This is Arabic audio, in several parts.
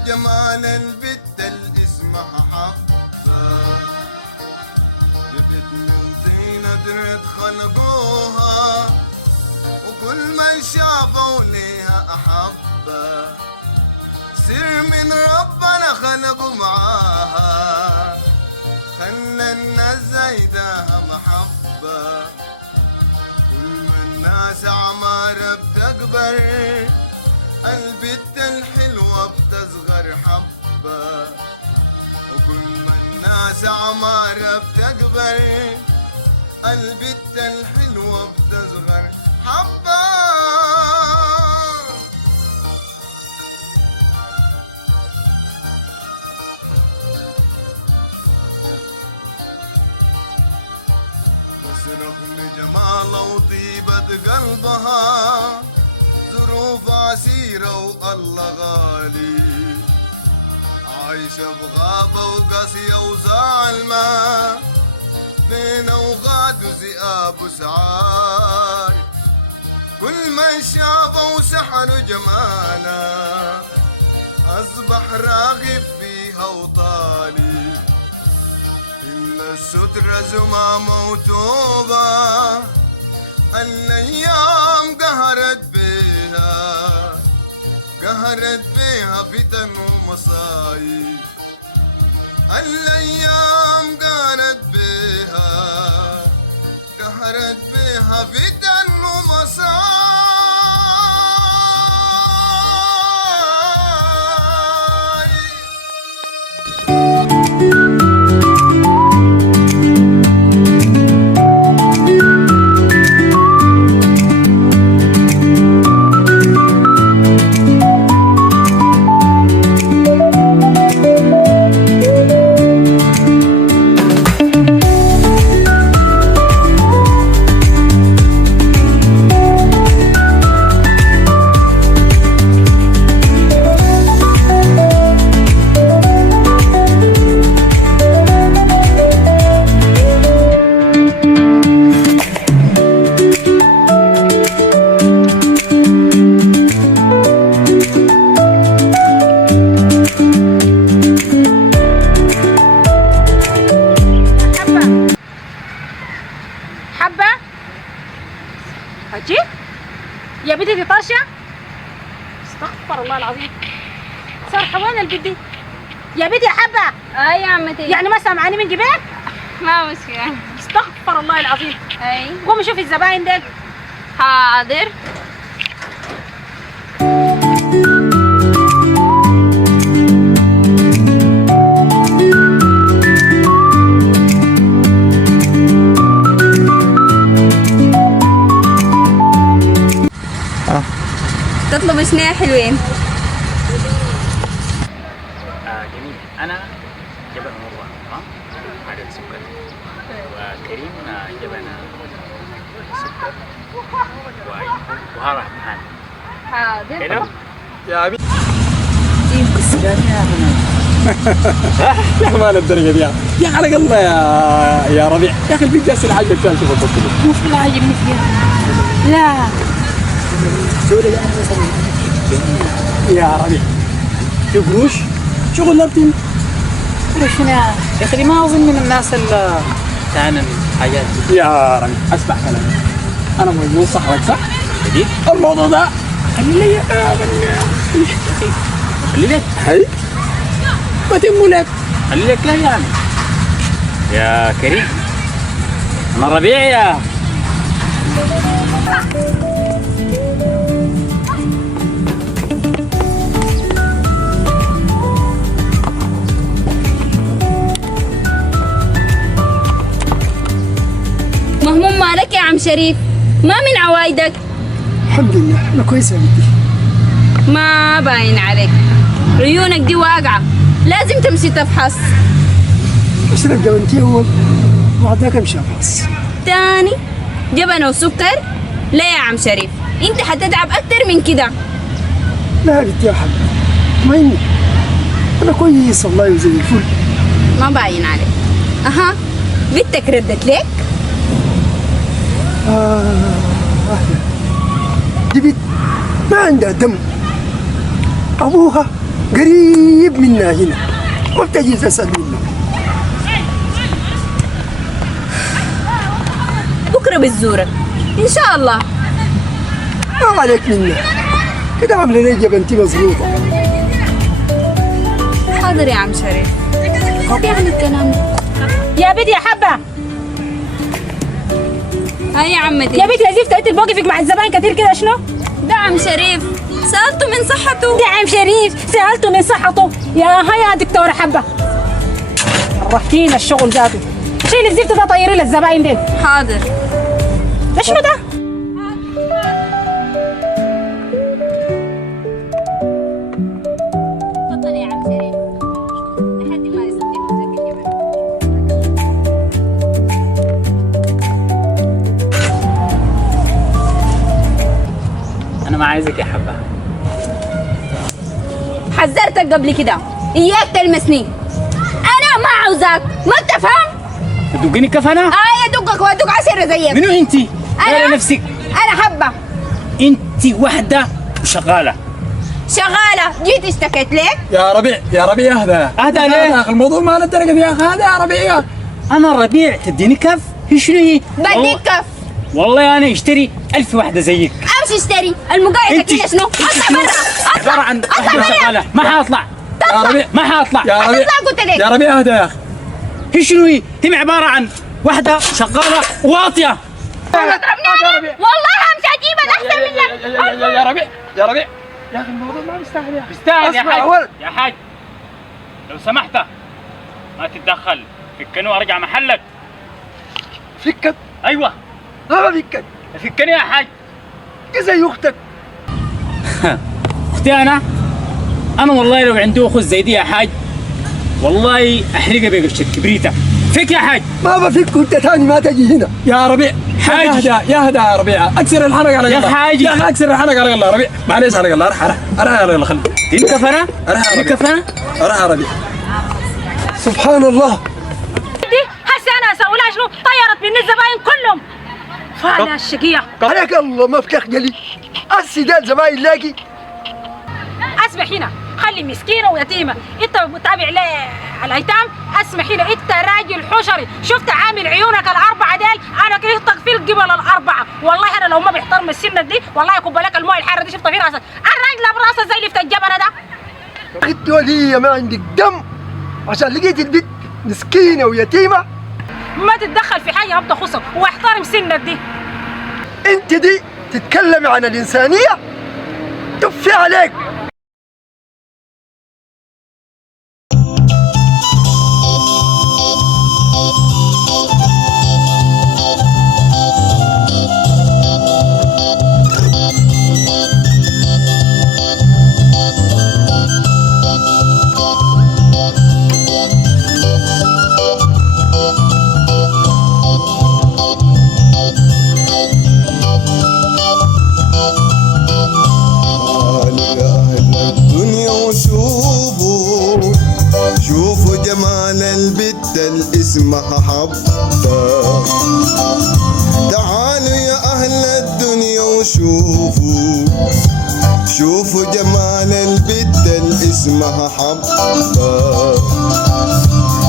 وجمال البت الاسمها حبة، جبت من طينة درت خلقوها، وكل من شافوا ليها أحبة، سر من ربنا خلقوا معاها، خلى الناس زايداها محبة، كل ما الناس عمارة بتكبر، البت الحلوة بتصغر حبة، وكل ما الناس عمارة بتكبر، البت الحلوة بتصغر حبة. بس رغم جمالها وطيبة قلبها، ظروف عسيرة والله غالي، عايشة بغابة وقاسية وظالمة، بين أوغاد وذئاب وسعاي، كل من شافه وسحر جمالها، أصبح راغب فيها وطالي، إلا السترة زمامة وتوبة، الأيام قهرت بيها، قهرت بيها فتن ومصايب، الأيام قهرت بيها، قهرت بيها فتن ومصايب. عجيب يا بدي دي طاشة، استغفر الله العظيم. صرحة وين البدي يا بدي حبة؟ اي يا عمتي. يعني ما سامعاني من جبال؟ ما مشكلة. استغفر الله العظيم. اي قومي شوفي الزباين ديل. حاضر. تطلب شنو حلوين؟ جميل. أنا جبن مرة تمام عدد سكر، وكريم جبن سكر وهذا معانا. حاضر. حلو؟ يا أبي جيب كسرات يا يا أخي ما للدرجة دي يا على الله يا ربيع، يا أخي البيت جالس العجب كان شوف الطفل. مش لا عجبني فيها. لا سوري يا ربيع شوف قروش شغل لابتين شنو يا اخي، ما اظن من الناس اللي تعال الحاجات يا ربيع. اسمع كلامي، أنا موجود صح لك صح؟ جديد؟ الموضوع ده خلي لي خلي لك هاي ما تمو لك خلي لك لا يعني يا كريم. أنا ربيع يا مهموم مالك يا عم شريف؟ ما من عوايدك؟ الحمد لله أنا كويسة يا بنتي. ما باين عليك، عيونك دي واقعة، لازم تمشي تفحص. اشرب جوانتي أول وبعدك أمشي أفحص. تاني جبنة وسكر؟ لا يا عم شريف، انت حتتعب اكتر من كده. لا يا بنتي يا حبيبي، ما إني أنا كويس والله وزي الفل. ما باين عليك. اها بنتك ردت لك؟ دي بنت ما عندها دم، أبوها قريب منا هنا، ما بتجي تسأل منه. بكرة بتزورك إن شاء الله. ما عليك منا، كده عاملة لي بنتي مظبوطة. حاضر يا عم شريف. يعني الكلام ده. يا بنت يا حبه، هاي يا عمتي. يا بنت يا زفت، انت موقفك مع الزبائن كتير كده شنو؟ ده عم شريف سألته من صحته. ده عم شريف سألته من صحته. يا دكتورة حبة، رحتينا الشغل ذاته. شيل الزفت ده طيري للزباين دي. حاضر. شنو ده؟ تفضل يا عم شريف لحد ما يصدق ذاك الجبل. انا ما عايزك يا حبه. حذرتك قبل كده إياك تلمسني. أنا ما عاوزاك، ما أنت فاهم؟ تدقني كفنه؟ يدقك وأدق عسيرة زيك. منو انت؟ أنا؟ على نفسك. أنا حبة. انت وحده وشغاله. شغالة، جيت اشتكيت لك؟ يا ربيع اهدى ليه؟ يا اخي الموضوع ما له الدرجه دي يا اخي. هذا يا ربيع يا اخي. انا ربيع تديني كف؟ هي شنو هي؟ بديك كف. والله انا اشتري 1000 وحده زيك. امشي اشتري. المقايضة انت كده شنو؟ اطلع برا. عباره عن وحده شغاله. ما حاطلع. يا ربيع ما حاطلع. يا ربيع اطلع قلت لك. يا ربيع اهدى يا اخي. هي شنو هي؟ هي عباره عن وحده شغاله واطيه. والله همشي اجيبك احسن منك. يا ربيع يا اخي الموضوع ما مستاهل يا اخي. استاهل يا اسمع حاج. ولد. يا حاج لو سمحت ما تتدخل فكني وارجع محلك. فكك، ايوه ما فكك، فكني يا حاج. زي أختك. اختي انا والله لو عندي اخت زي دي يا حاج والله احرقها بقشة كبريته. فيك يا حاج. ما بفك وأنت تاني ما تجي هنا. يا ربيع حاج. اهدى يا ربيع، اكسر الحلقه على يا يلا. حاج. يا اخي اكسر الحلقه على يلا. ربيع معليش على يلا. راح يلا خلي دي كفنه؟ دي كفنه؟ راح يا ربيع. سبحان الله. دي هسه انا اسوي لها شنو؟ طيرت مني الزباين كلهم. فانا الشقية. عليك الله ما فيك أخجلي. السيدان زباين لاقي. اسمح هنا، خلي مسكينه ويتيمه، انت متابع ليه الايتام؟ اسمح هنا، انت راجل حشري، شفت عامل عيونك الاربعه ديل، انا كرهتك في القبل الاربعه، والله انا لو ما بحترم السنه دي والله يكب لك المويه الحاره دي شفتها في راسك، الراجل براسه زي اللي في الجبل ده. قلت ولية ما عندك دم عشان لقيت البنت مسكينة ويتيمة. ما تتدخل في حاجه ما بتخصك واحترم سنك دي. انت دي تتكلمي عن الإنسانية؟ تفي عليك. اسمها حبة. تعالوا يا أهل الدنيا وشوفوا، شوفوا جمال البت اللي اسمها حبة.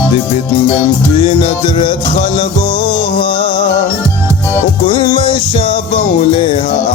دي بنت من طينة رد خلقوها، وكل من شافوا ليها